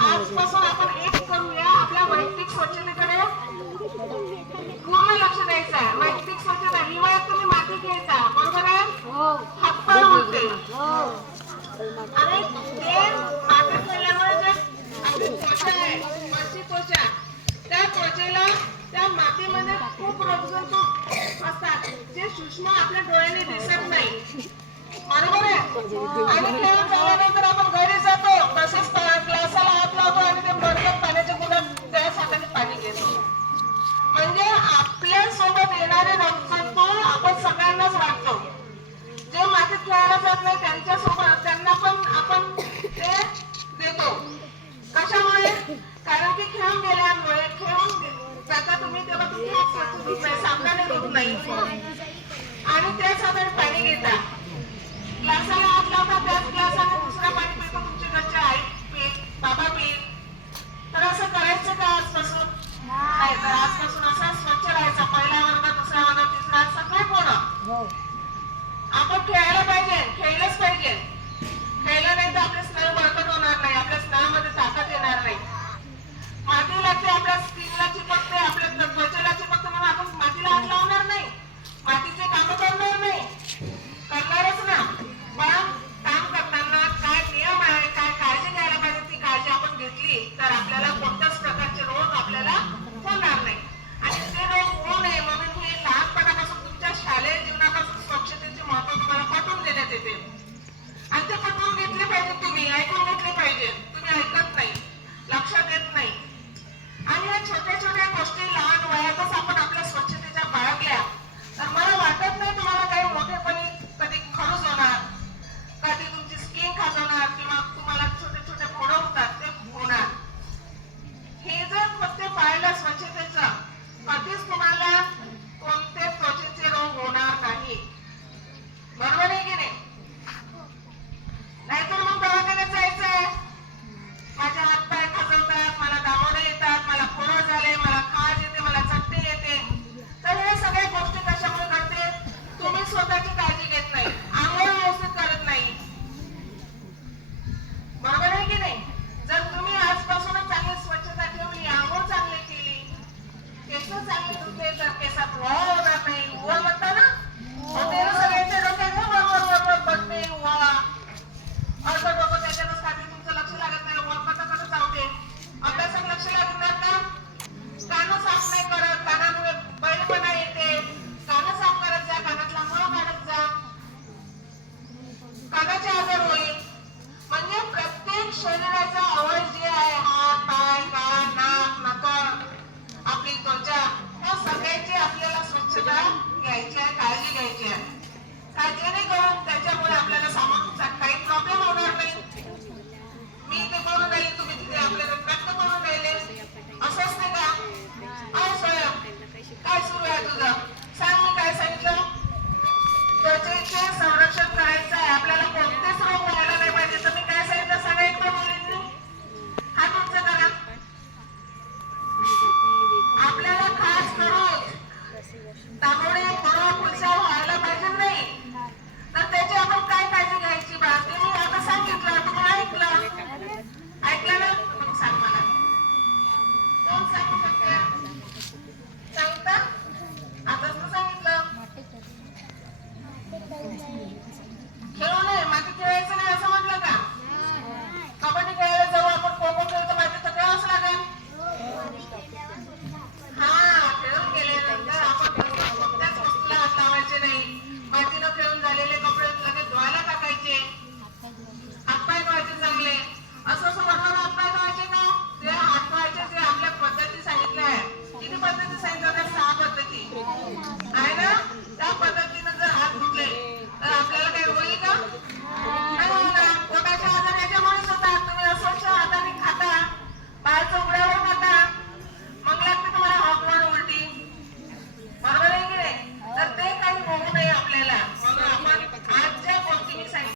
आजपासून आपण एक करूया, आपल्या वैयक्तिक स्वच्छतेकडे पूर्ण लक्ष द्यायचं आहे. वैयक्तिक स्वच्छता हिवाळ्यात तुम्ही माती खेळता, बरोबर आहे, हातपाय उडते आणि ते माती खेळल्यामुळे जे आपली त्वचा आहे, वरची त्वचा, त्या त्वचेला त्या मातीमध्ये खूप रोगजंतू असतात जे सूक्ष्म आपल्या डोळ्याने दिसत नाही, बरोबर आहे. आणि खेळून झाल्यानंतर आपण घरी जातो, तसेच ग्लासाला हात लावतो आणि ते बर्फात पाण्याच्या गुणात त्याच हाताने पाणी घेतो. म्हणजे आपल्या सोबत येणारे रोगजंतू आपण सगळ्यांनाच वाटतो. जे मातीत खेळायला जात नाही त्यांच्या सोबत त्यांना पण आपण ते देतो. कशामुळे? कारण की खेळून गेल्यामुळे, खेळून जाता तुम्ही तेव्हा तुम्ही हात स्वच्छ धुत नाही, साबणाने धुत नाही आणि त्याच हाताने पाणी घेता, ग्लासाला हात लावता, त्याच ग्लासाने